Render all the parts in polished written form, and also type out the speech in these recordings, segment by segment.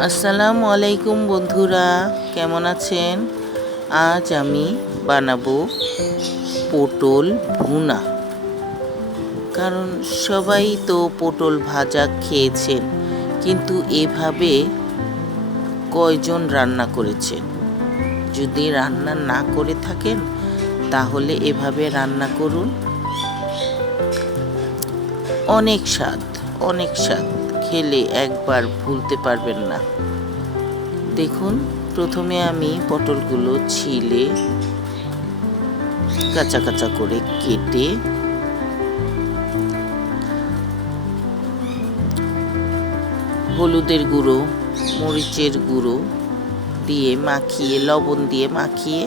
আসসালামু আলাইকুম বন্ধুরা, কেমন আছেন? আজ আমি বানাবো পটল ভুনা। কারণ সবাই তো পটল ভাজা খেয়েছেন, কিন্তু এভাবে কয়জন রান্না করেছেন? যদি রান্না না করে থাকেন তাহলে এভাবে রান্না করুন। অনেক স্বাদ, অনেক স্বাদ, খেলে একবার ভুলতে পারবেন না। দেখুন, প্রথমে আমি পটলগুলো ছিলে কাঁচা কাঁচা করে কেটে হলুদের গুঁড়ো, মরিচের গুঁড়ো দিয়ে মাখিয়ে, লবণ দিয়ে মাখিয়ে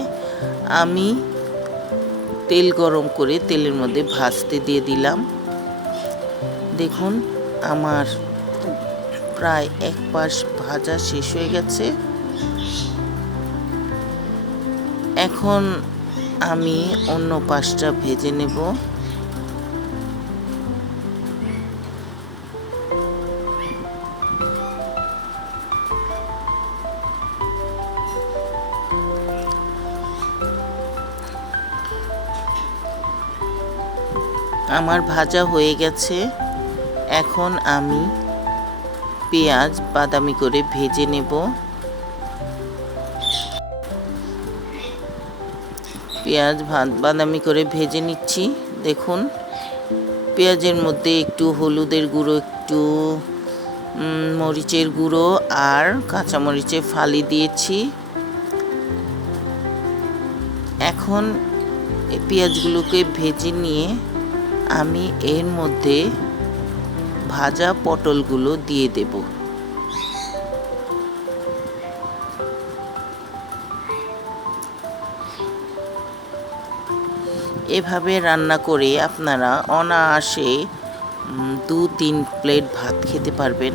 আমি তেল গরম করে তেলের মধ্যে ভাজতে দিয়ে দিলাম। দেখুন, আমার প্রায় এক পাশ ভাজা শেষ হয়ে গেছে। এখন আমি অন্য পাশটা ভেজে নেব। আমার ভাজা হয়ে গেছে। এখন আমি পেঁয়াজ বাদামি করে ভেজে নেব। পেঁয়াজ বাদামি করে ভেজে নিচ্ছি। দেখুন, পেঁয়াজের মধ্যে একটু হলুদের গুঁড়ো, একটু মরিচের গুঁড়ো আর কাঁচামরিচের ফালি দিয়েছি। এখন পেঁয়াজগুলোকে ভেজে নিয়ে আমি এর মধ্যে ভাজা পটলগুলো দিয়ে দেব। এভাবে রান্না করে আপনারা অনায়াসে 2-3 প্লেট ভাত খেতে পারবেন,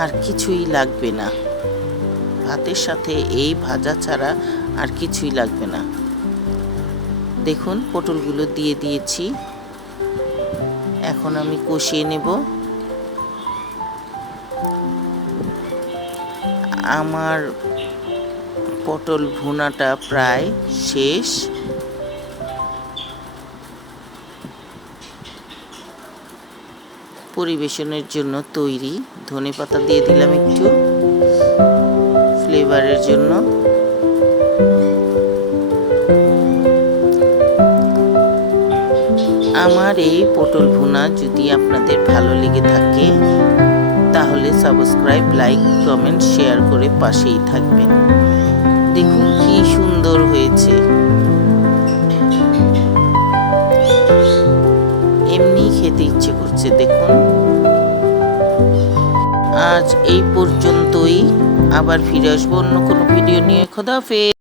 আর কিছুই লাগবে না। ভাতের সাথে এই ভাজা ছাড়া আর কিছুই লাগবে না। দেখুন, পটলগুলো দিয়ে দিয়েছি। এখন আমি কষিয়ে নেব। আমার পটল ভুনাটা প্রায় শেষ। পরিবেশনের জন্য তৈরি। ধনেপাতা দিয়ে দিলাম একটু ফ্লেভারের জন্য। আমার এই পটল ভুনা যদি আপনাদের ভালো লেগে থাকে তাহলে সাবস্ক্রাইব, লাইক, কমেন্ট, শেয়ার করে পাশেই থাকবেন। দেখুন কি সুন্দর হয়েছে। এমনি খেতে ইচ্ছে করছে। দেখুন, আজ এই পর্যন্তই। আবার ফিরে আসবো অন্য কোনো ভিডিও নিয়ে। খোদা হাফেজ।